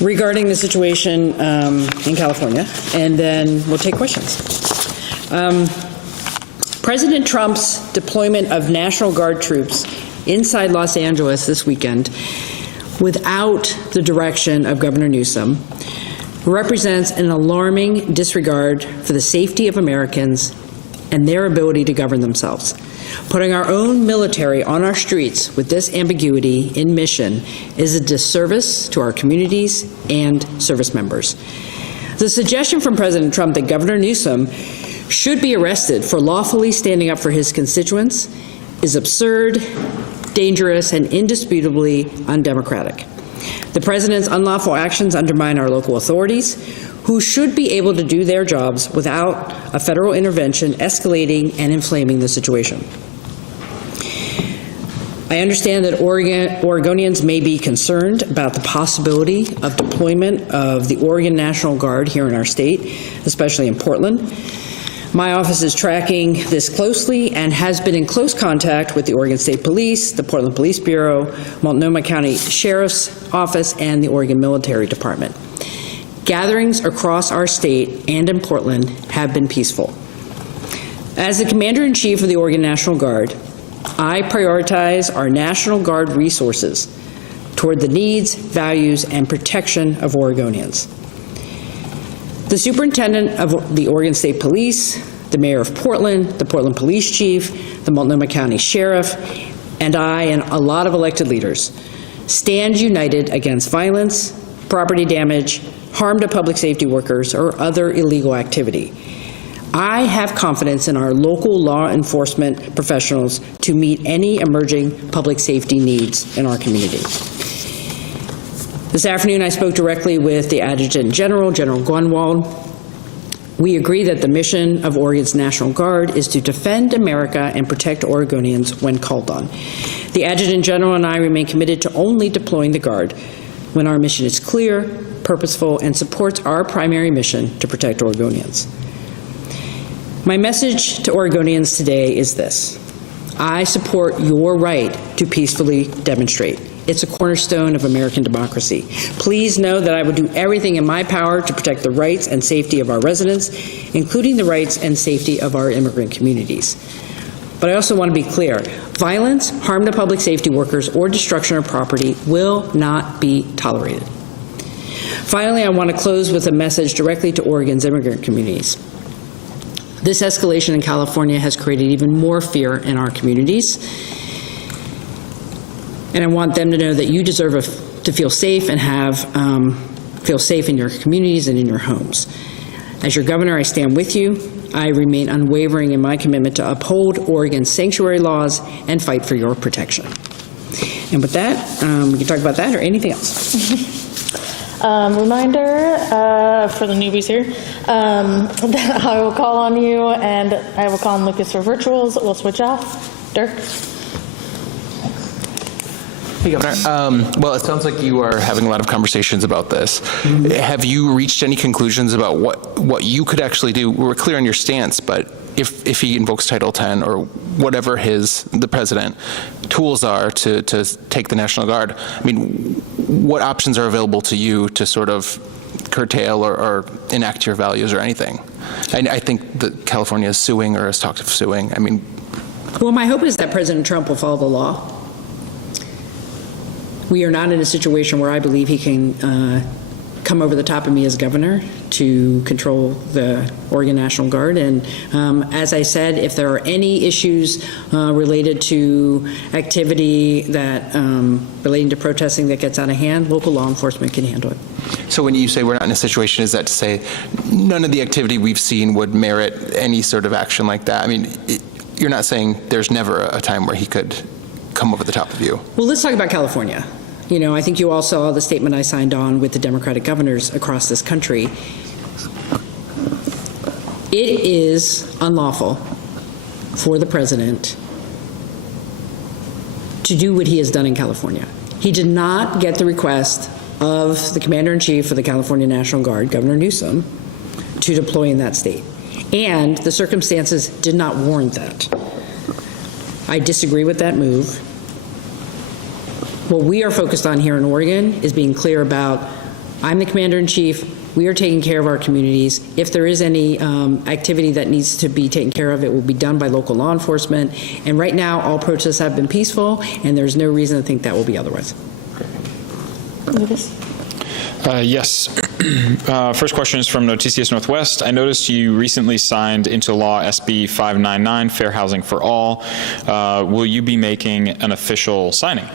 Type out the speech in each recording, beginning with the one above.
regarding the situation in California, and then we'll take questions. President Trump's deployment of National Guard troops inside Los Angeles this weekend without the direction of Governor Newsom represents an alarming disregard for the safety of Americans and their ability to govern themselves. Putting our own military on our streets with this ambiguity in mission is a disservice to our communities and service members. The suggestion from President Trump that Governor Newsom should be arrested for lawfully standing up for his constituents is absurd, dangerous, and indisputably undemocratic. The president's unlawful actions undermine our local authorities, who should be able to do their jobs without a federal intervention escalating and inflaming the situation. I understand that Oregonians may be concerned about the possibility of deployment of the Oregon National Guard here in our state, especially in Portland. My office is tracking this closely and has been in close contact with the Oregon State Police, the Portland Police Bureau, Multnomah County Sheriff's Office, and the Oregon Military Department. Gatherings across our state and in Portland have been peaceful. As the Commander-in-Chief of the Oregon National Guard, I prioritize our National Guard resources toward the needs, values, and protection of Oregonians. The Superintendent of the Oregon State Police, the Mayor of Portland, the Portland Police Chief, the Multnomah County Sheriff, and I, and a lot of elected leaders, stand united against violence, property damage, harm to public safety workers, or other illegal activity. I have confidence in our local law enforcement professionals to meet any emerging public safety needs in our community. This afternoon, I spoke directly with the Adjutant General, General Grunwald. We agree that the mission of Oregon's National Guard is to defend America and protect Oregonians when called on. The Adjutant General and I remain committed to only deploying the Guard when our mission is clear, purposeful, and supports our primary mission to protect Oregonians. My message to Oregonians today is this: I support your right to peacefully demonstrate. It's a cornerstone of American democracy. Please know that I will do everything in my power to protect the rights and safety of our residents, including the rights and safety of our immigrant communities. But I also want to be clear: violence, harm to public safety workers, or destruction of property will not be tolerated. Finally, I want to close with a message directly to Oregon's immigrant communities. This escalation in California has created even more fear in our communities, and I want them to know that you deserve to feel safe and feel safe in your communities and in your homes. As your governor, I stand with you. I remain unwavering in my commitment to uphold Oregon's sanctuary laws and fight for your protection. And with that, we can talk about that or anything else. Reminder for the newbies here, that I will call on you and I will call on Lucas for virtuals. We'll switch off. Dirk? Hey, Governor. Well, it sounds like you are having a lot of conversations about this. Mm-hmm. Have you reached any conclusions about what you could actually do? We're clear on your stance, but if he invokes Title X or whatever the president tools are to take the National Guard, I mean, what options are available to you to sort of curtail or enact your values or anything? I think that California is suing or has talked of suing. I mean, well, my hope is that President Trump will follow the law. We are not in a situation where I believe he can come over the top of me as governor to control the Oregon National Guard. And as I said, if there are any issues related to activity that relating to protesting that gets out of hand, local law enforcement can handle it. So when you say we're not in a situation, is that to say none of the activity we've seen would merit any sort of action like that? I mean, you're not saying there's never a time where he could come over the top of you? Well, let's talk about California. You know, I think you all saw the statement I signed on with the Democratic governors across this country. It is unlawful for the president to do what he has done in California. He did not get the request of the Commander-in-Chief of the California National Guard, Governor Newsom, to deploy in that state. And the circumstances did not warrant that. I disagree with that move. What we are focused on here in Oregon is being clear about, I'm the commander-in-chief, we are taking care of our communities. If there is any activity that needs to be taken care of, it will be done by local law enforcement. And right now, all protests have been peaceful, and there's no reason to think that will be otherwise. Lucas? Yes. First question is from Noticias Northwest. I noticed you recently signed into law SB 599, Fair Housing for All. Will you be making an official signing?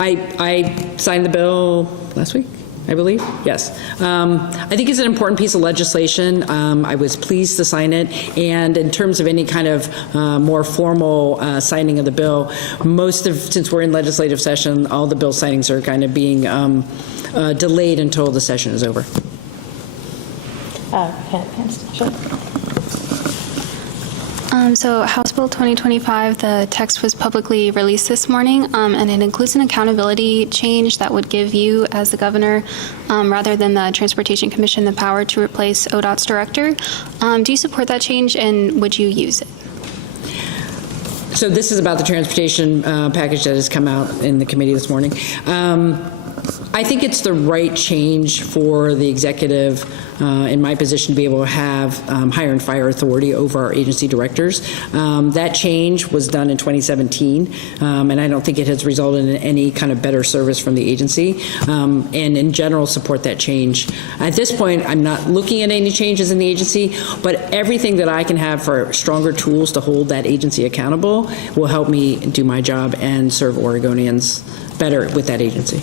I signed the bill last week, I believe. Yes. I think it's an important piece of legislation. I was pleased to sign it. And in terms of any kind of more formal signing of the bill, since we're in legislative session, all the bill signings are kind of being delayed until the session is over. Sure. So House Bill 2025, the text was publicly released this morning, and it includes an accountability change that would give you, as the governor, rather than the Transportation Commission, the power to replace ODOT's director. Do you support that change, and would you use it? So this is about the transportation package that has come out in the committee this morning. I think it's the right change for the executive in my position to be able to have hire and fire authority over our agency directors. That change was done in 2017, and I don't think it has resulted in any kind of better service from the agency, and in general support that change. At this point, I'm not looking at any changes in the agency, but everything that I can have for stronger tools to hold that agency accountable will help me do my job and serve Oregonians better with that agency.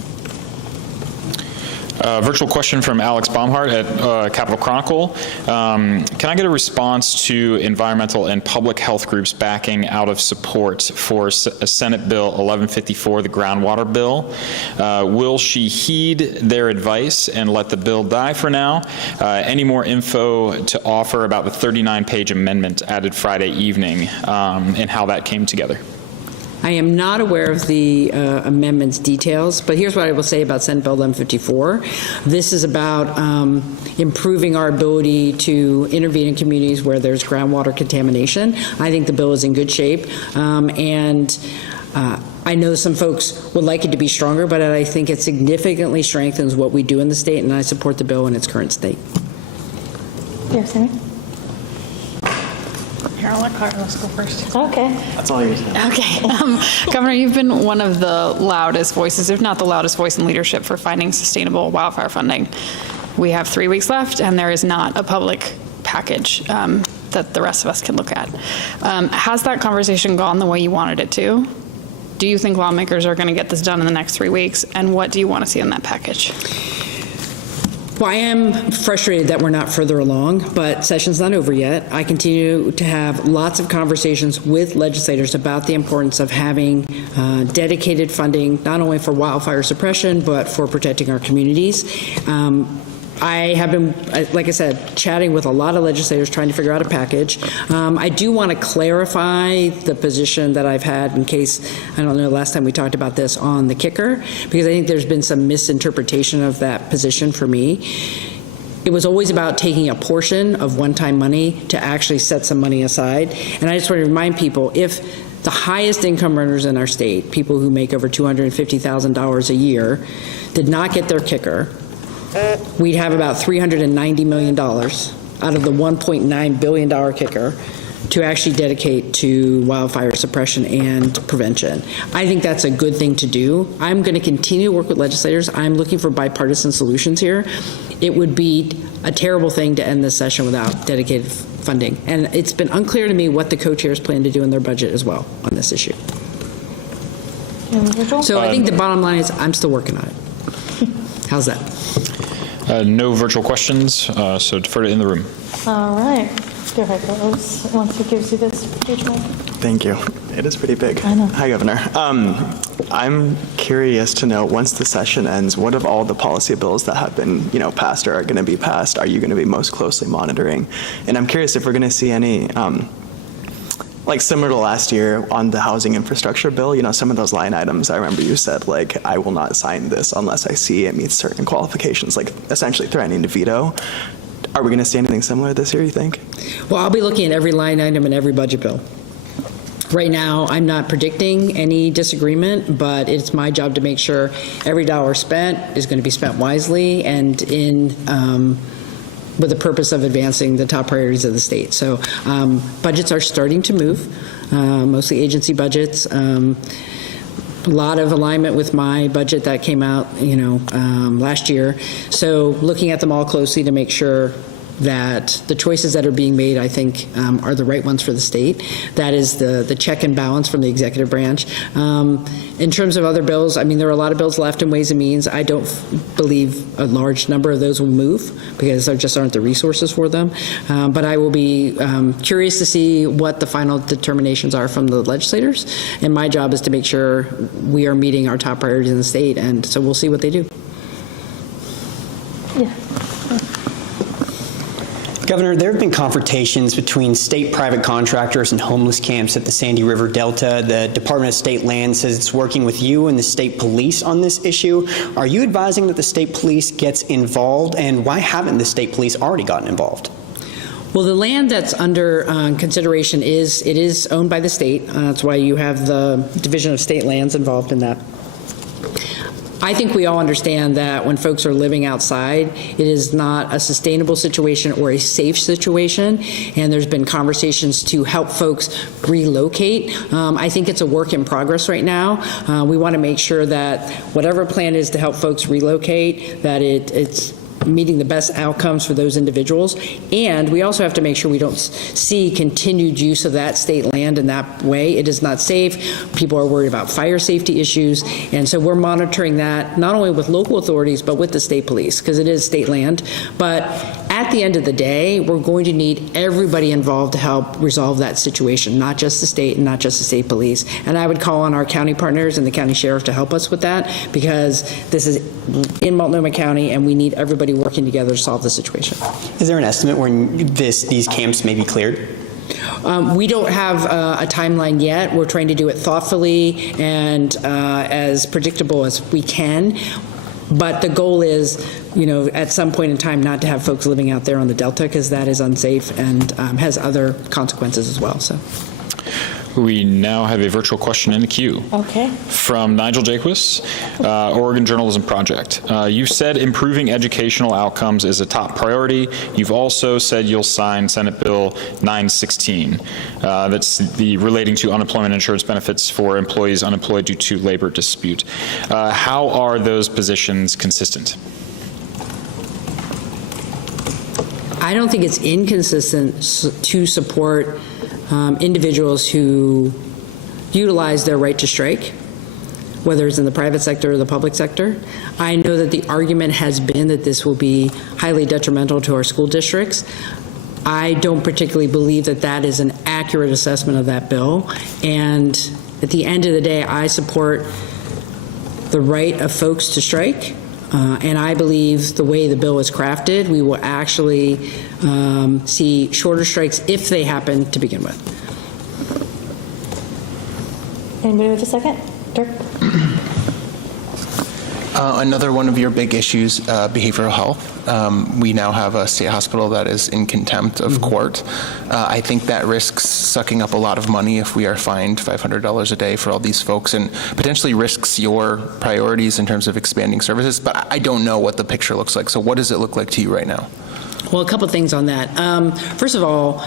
Virtual question from Alex Baumhart at Capital Chronicle. Can I get a response to environmental and public health groups backing out of support for Senate Bill 1154, the groundwater bill? Will she heed their advice and let the bill die for now? Any more info to offer about the 39-page amendment added Friday evening and how that came together? I am not aware of the amendments details, but here's what I will say about Senate Bill 1154. This is about improving our ability to intervene in communities where there's groundwater contamination. I think the bill is in good shape, and I know some folks would like it to be stronger, but I think it significantly strengthens what we do in the state, and I support the bill in its current state. Yes, Sammy? Here, I'll let Carlos go first. Okay. That's all yours. Okay. Governor, you've been one of the loudest voices, if not the loudest voice in leadership for finding sustainable wildfire funding. We have 3 weeks left, and there is not a public package that the rest of us can look at. Has that conversation gone the way you wanted it to? Do you think lawmakers are going to get this done in the next 3 weeks? And what do you want to see in that package? Well, I am frustrated that we're not further along, but session's not over yet. I continue to have lots of conversations with legislators about the importance of having dedicated funding, not only for wildfire suppression, but for protecting our communities. I have been, like I said, chatting with a lot of legislators trying to figure out a package. I do want to clarify the position that I've had in case, I don't know, last time we talked about this on the kicker, because I think there's been some misinterpretation of that position for me. It was always about taking a portion of one-time money to actually set some money aside. And I just want to remind people, if the highest income earners in our state, people who make over $250,000 a year, did not get their kicker, we'd have about $390 million out of the $1.9 billion kicker to actually dedicate to wildfire suppression and prevention. I think that's a good thing to do. I'm going to continue to work with legislators. I'm looking for bipartisan solutions here. It would be a terrible thing to end this session without dedicated funding. And it's been unclear to me what the co-chairs plan to do in their budget as well on this issue. So I think the bottom line is I'm still working on it. How's that? No virtual questions, so defer to in the room. All right. Go ahead, Carlos, once he gives you this huge mic. Thank you. It is pretty big. I know. Hi, Governor. I'm curious to know, once the session ends, what of all the policy bills that have been, passed or are going to be passed, are you going to be most closely monitoring? And I'm curious if we're going to see any, like similar to last year on the housing infrastructure bill, some of those line items, I remember you said, like, I will not sign this unless I see it meets certain qualifications, like essentially threatening to veto. Are we going to see anything similar this year, you think? Well, I'll be looking at every line item in every budget bill. Right now, I'm not predicting any disagreement, but it's my job to make sure every dollar spent is going to be spent wisely and with the purpose of advancing the top priorities of the state. So budgets are starting to move, mostly agency budgets. A lot of alignment with my budget that came out, last year. So looking at them all closely to make sure that the choices that are being made, I think, are the right ones for the state. That is the check and balance from the executive branch. In terms of other bills, I mean, there are a lot of bills left in Ways and Means. I don't believe a large number of those will move because there just aren't the resources for them. But I will be curious to see what the final determinations are from the legislators. And my job is to make sure we are meeting our top priorities in the state. And so we'll see what they do. Yeah. Governor, there have been confrontations between state-private contractors and homeless camps at the Sandy River Delta. The Department of State Land says it's working with you and the state police on this issue. Are you advising that the state police gets involved, and why haven't the state police already gotten involved? Well, the land that's under consideration is owned by the state. That's why you have the Division of State Lands involved in that. I think we all understand that when folks are living outside, it is not a sustainable situation or a safe situation, and there's been conversations to help folks relocate. I think it's a work in progress right now. We want to make sure that whatever plan is to help folks relocate, that it's meeting the best outcomes for those individuals. And we also have to make sure we don't see continued use of that state land in that way. It is not safe. People are worried about fire safety issues. And so we're monitoring that not only with local authorities, but with the state police, because it is state land. But at the end of the day, we're going to need everybody involved to help resolve that situation, not just the state and not just the state police. And I would call on our county partners and the county sheriff to help us with that, because this is in Multnomah County and we need everybody working together to solve the situation. Is there an estimate when these camps may be cleared? We don't have a timeline yet. We're trying to do it thoughtfully and as predictable as we can. But the goal is, at some point in time, not to have folks living out there on the Delta, because that is unsafe and has other consequences as well. So. We now have a virtual question in the queue. Okay. From Nigel Jaquist, Oregon Journalism Project. You said improving educational outcomes is a top priority. You've also said you'll sign Senate Bill 916. That's the relating to unemployment insurance benefits for employees unemployed due to labor dispute. How are those positions consistent? I don't think it's inconsistent to support individuals who utilize their right to strike, whether it's in the private sector or the public sector. I know that the argument has been that this will be highly detrimental to our school districts. I don't particularly believe that that is an accurate assessment of that bill. And at the end of the day, I support the right of folks to strike. And I believe the way the bill is crafted, we will actually see shorter strikes if they happen to begin with. Anybody with a second? Dirk? Another one of your big issues, behavioral health. We now have a state hospital that is in contempt of court. I think that risks sucking up a lot of money if we are fined $500 a day for all these folks, and potentially risks your priorities in terms of expanding services. But I don't know what the picture looks like. So what does it look like to you right now? Well, a couple things on that. First of all,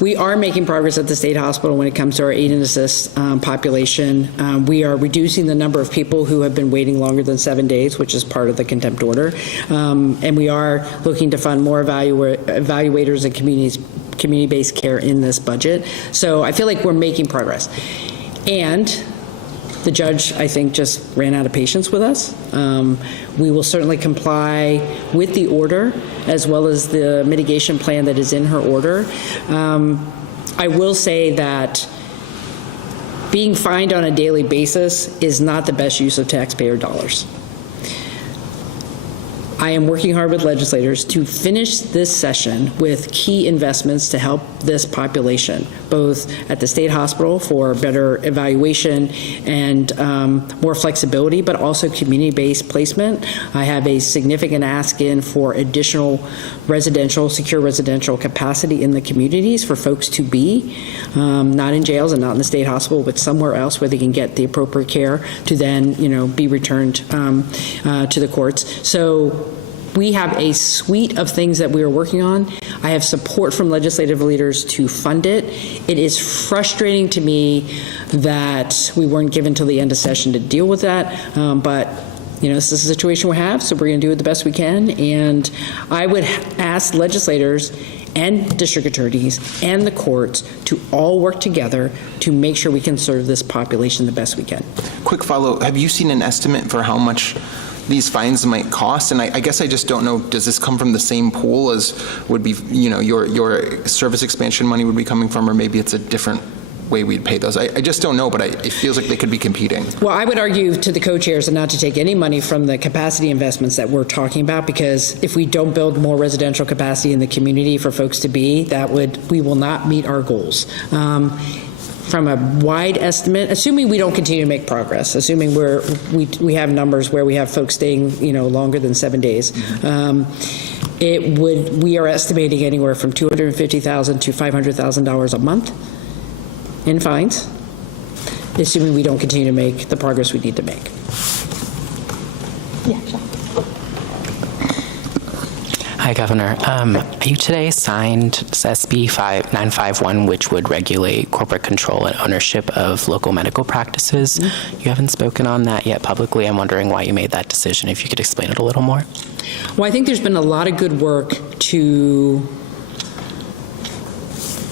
we are making progress at the state hospital when it comes to our aid and assist population. We are reducing the number of people who have been waiting longer than 7 days, which is part of the contempt order. And we are looking to fund more evaluators and community-based care in this budget. So I feel like we're making progress. And the judge, I think, just ran out of patience with us. We will certainly comply with the order as well as the mitigation plan that is in her order. I will say that being fined on a daily basis is not the best use of taxpayer dollars. I am working hard with legislators to finish this session with key investments to help this population, both at the state hospital for better evaluation and more flexibility, but also community-based placement. I have a significant ask in for additional secure residential capacity in the communities for folks to be, not in jails and not in the state hospital, but somewhere else where they can get the appropriate care to then, be returned to the courts. So we have a suite of things that we are working on. I have support from legislative leaders to fund it. It is frustrating to me that we weren't given till the end of session to deal with that, but this is a situation we have, so we're going to do it the best we can. And I would ask legislators and district attorneys and the courts to all work together to make sure we can serve this population the best we can. Quick follow, have you seen an estimate for how much these fines might cost? And I guess I just don't know, does this come from the same pool as would be, your service expansion money would be coming from, or maybe it's a different way we'd pay those? I just don't know, but it feels like they could be competing. Well, I would argue to the co-chairs and not to take any money from the capacity investments that we're talking about, because if we don't build more residential capacity in the community for folks to be, we will not meet our goals. From a wide estimate, assuming we don't continue to make progress, assuming we have numbers where we have folks staying, longer than 7 days, we are estimating anywhere from $250,000 to $500,000 a month in fines, assuming we don't continue to make the progress we need to make. Yeah, sure. Hi, Governor. You today signed SB 951, which would regulate corporate control and ownership of local medical practices. Mm-hmm. You haven't spoken on that yet publicly. I'm wondering why you made that decision, if you could explain it a little more. Well, I think there's been a lot of good work to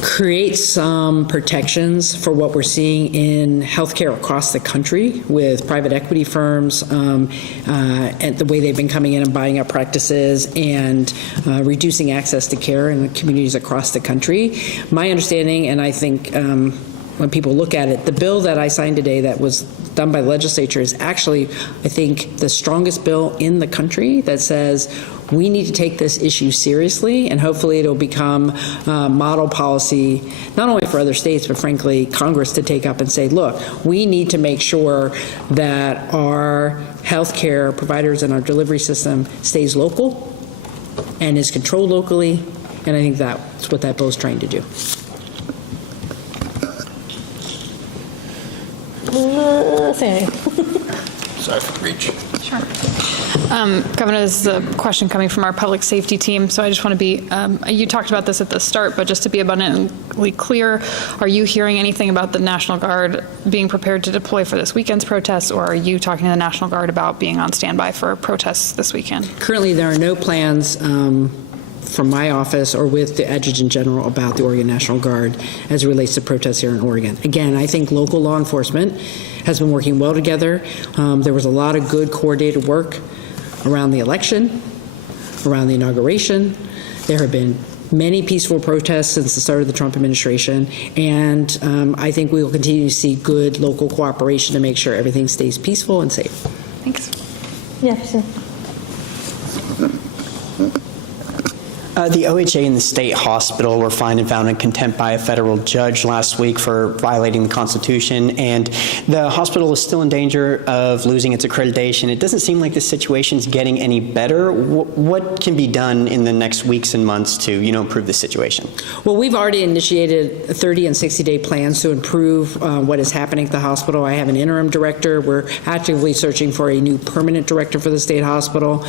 create some protections for what we're seeing in healthcare across the country with private equity firms and the way they've been coming in and buying up practices and reducing access to care in communities across the country. My understanding, and I think when people look at it, the bill that I signed today that was done by the legislature is actually, I think, the strongest bill in the country that says we need to take this issue seriously, and hopefully it'll become model policy, not only for other states, but frankly, Congress to take up and say, look, we need to make sure that our healthcare providers and our delivery system stays local and is controlled locally, and I think that's what that bill is trying to do. Sandy. Sorry for the reach. Sure. Governor, this is a question coming from our public safety team, so I just want to be, you talked about this at the start, but just to be abundantly clear, are you hearing anything about the National Guard being prepared to deploy for this weekend's protests, or are you talking to the National Guard about being on standby for protests this weekend? Currently, there are no plans from my office or with the Adjutant General about the Oregon National Guard as it relates to protests here in Oregon. Again, I think local law enforcement has been working well together. There was a lot of good coordinated work around the election, around the inauguration. There have been many peaceful protests since the start of the Trump administration, and I think we will continue to see good local cooperation to make sure everything stays peaceful and safe. Thanks. Yeah, sure. The OHA and the state hospital were fined and found in contempt by a federal judge last week for violating the Constitution, and the hospital is still in danger of losing its accreditation. It doesn't seem like the situation's getting any better. What can be done in the next weeks and months to, improve the situation? Well, we've already initiated 30 and 60-day plans to improve what is happening at the hospital. I have an interim director. We're actively searching for a new permanent director for the state hospital.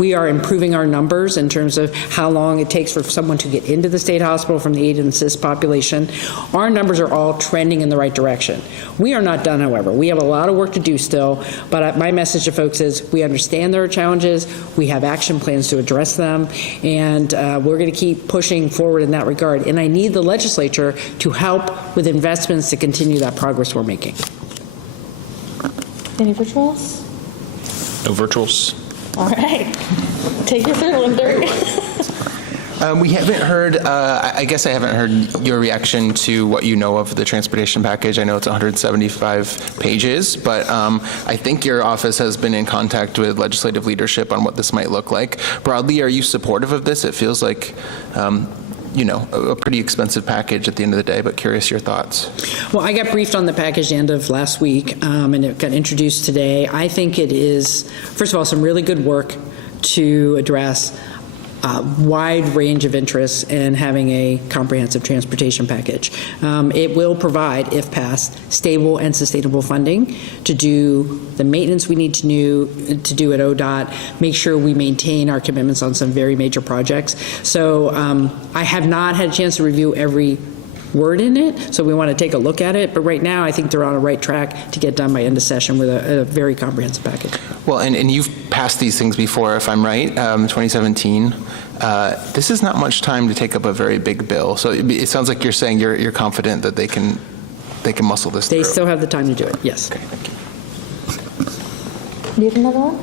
We are improving our numbers in terms of how long it takes for someone to get into the state hospital from the aid and assist population. Our numbers are all trending in the right direction. We are not done, however. We have a lot of work to do still, but my message to folks is we understand there are challenges, we have action plans to address them, and we're going to keep pushing forward in that regard. And I need the legislature to help with investments to continue that progress we're making. Any virtuals? No virtuals. All right. Take your third one, Dirk. We haven't heard, I guess I haven't heard your reaction to what you know of the transportation package. I know it's 175 pages, but I think your office has been in contact with legislative leadership on what this might look like. Broadly, are you supportive of this? It feels like, you know, a pretty expensive package at the end of the day, but curious your thoughts. Well, I got briefed on the package the end of last week, and it got introduced today. I think it is, first of all, some really good work to address a wide range of interests in having a comprehensive transportation package. It will provide, if passed, stable and sustainable funding to do the maintenance we need to do at ODOT, make sure we maintain our commitments on some very major projects. So I have not had a chance to review every word in it, so we want to take a look at it. But right now, I think they're on a right track to get done by end of session with a very comprehensive package. Well, and you've passed these things before, if I'm right, 2017. This is not much time to take up a very big bill. So it sounds like you're saying you're confident that they can muscle this through. They still have the time to do it, yes. Okay, thank you. Do you have another one?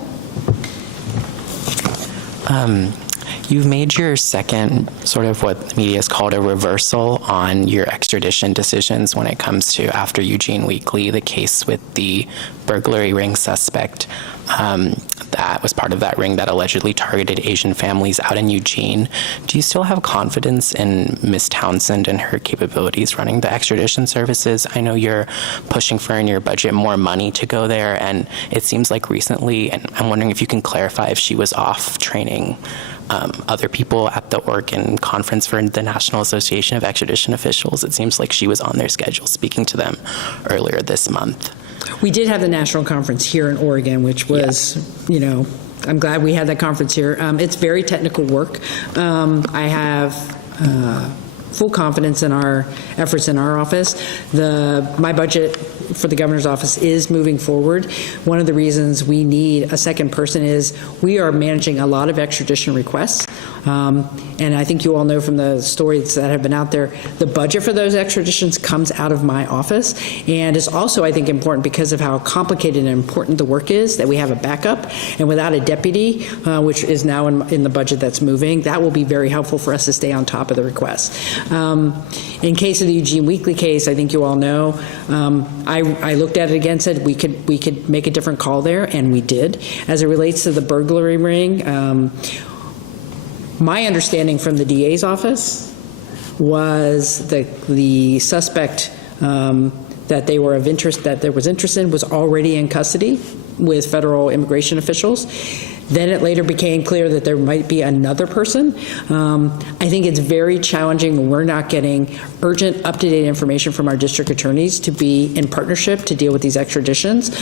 You've made your second sort of what the media has called a reversal on your extradition decisions when it comes to, after Eugene Weekly, the case with the burglary ring suspect that was part of that ring that allegedly targeted Asian families out in Eugene. Do you still have confidence in Ms. Townsend and her capabilities running the extradition services? I know you're pushing for in your budget more money to go there, and it seems like recently, and I'm wondering if you can clarify if she was off training other people at the Oregon conference for the National Association of Extradition Officials. It seems like she was on their schedule speaking to them earlier this month. We did have the national conference here in Oregon, which was, you know, I'm glad we had that conference here. It's very technical work. I have full confidence in our efforts in our office. My budget for the governor's office is moving forward. One of the reasons we need a second person is we are managing a lot of extradition requests. And I think you all know from the stories that have been out there, the budget for those extraditions comes out of my office. And it's also, I think, important because of how complicated and important the work is that we have a backup. And without a deputy, which is now in the budget that's moving, that will be very helpful for us to stay on top of the requests. In case of the Eugene Weekly case, I think you all know, I looked at it again, said we could make a different call there, and we did. As it relates to the burglary ring, my understanding from the DA's office was the suspect that they were of interest, that there was interest in, was already in custody with federal immigration officials. Then it later became clear that there might be another person. I think it's very challenging when we're not getting urgent, up-to-date information from our district attorneys to be in partnership to deal with these extraditions.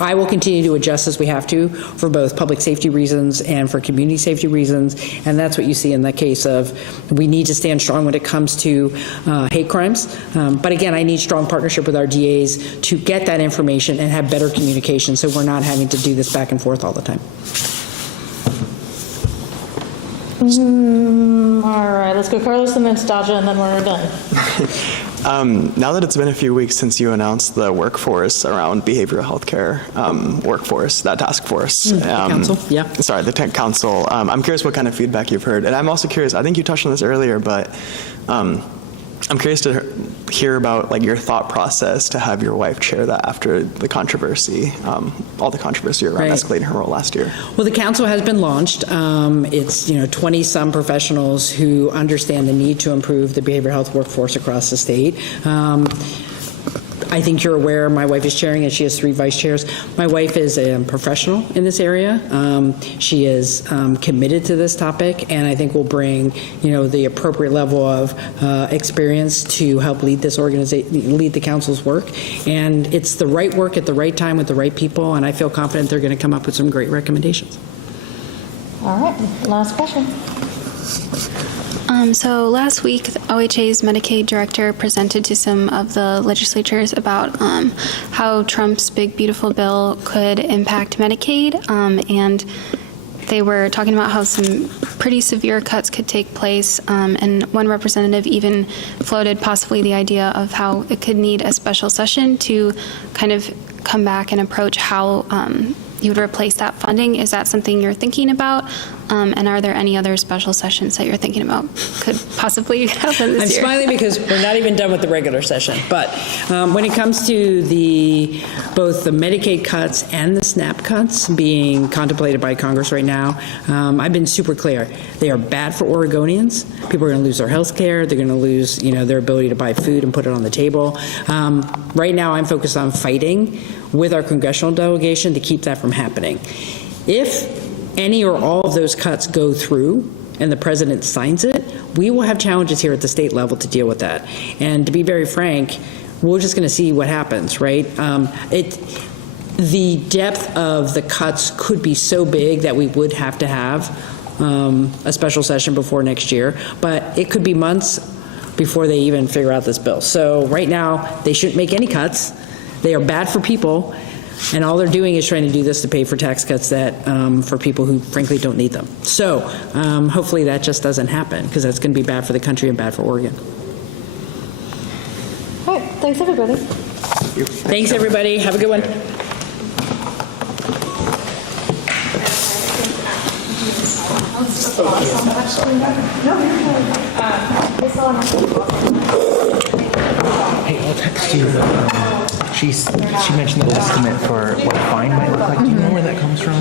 I will continue to adjust as we have to for both public safety reasons and for community safety reasons, and that's what you see in the case of we need to stand strong when it comes to hate crimes. But again, I need strong partnership with our DAs to get that information and have better communication so we're not having to do this back and forth all the time. All right, let's go Carlos and then Staja, and then we're done. Now that it's been a few weeks since you announced the workforce around behavioral health care workforce, that task force. Council, yeah. Sorry, the tech council. I'm curious what kind of feedback you've heard. And I'm also curious, I think you touched on this earlier, but I'm curious to hear about like your thought process to have your wife chair that after the controversy, all the controversy around escalating her role last year. Well, the council has been launched. It's 20-some professionals who understand the need to improve the behavioral health workforce across the state. I think you're aware my wife is chairing and she has 3 vice chairs. My wife is a professional in this area. She is committed to this topic, and I think will bring, the appropriate level of experience to help lead this organization, lead the council's work. And it's the right work at the right time with the right people, and I feel confident they're going to come up with some great recommendations. All right, last question. So last week, the OHA's Medicaid director presented to some of the legislatures about how Trump's Big Beautiful Bill could impact Medicaid, and they were talking about how some pretty severe cuts could take place, and one representative even floated possibly the idea of how it could need a special session to kind of come back and approach how you would replace that funding. Is that something you're thinking about? And are there any other special sessions that you're thinking about could possibly happen this I'm year? smiling because we're not even done with the regular session. But when it comes to both the Medicaid cuts and the SNAP cuts being contemplated by Congress right now, I've been super clear. They are bad for Oregonians. People are going to lose their health care. They're going to lose, their ability to buy food and put it on the table. Right now, I'm focused on fighting with our congressional delegation to keep that from happening. If any or all of those cuts go through and the president signs it, we will have challenges here at the state level to deal with that. And to be very frank, we're just going to see what happens, right? The depth of the cuts could be so big that we would have to have a special session before next year, but it could be months before they even figure out this bill. So right now, they shouldn't make any cuts. They are bad for people, and all they're doing is trying to do this to pay for tax cuts that for people who frankly don't need them. So hopefully that just doesn't happen, because that's going to be bad for the country and bad for Oregon. All right, thanks, everybody. Thanks, everybody. Have a good one. Hey, I'll text you. She mentioned the estimate for what a fine might look like. Do you know where that comes from?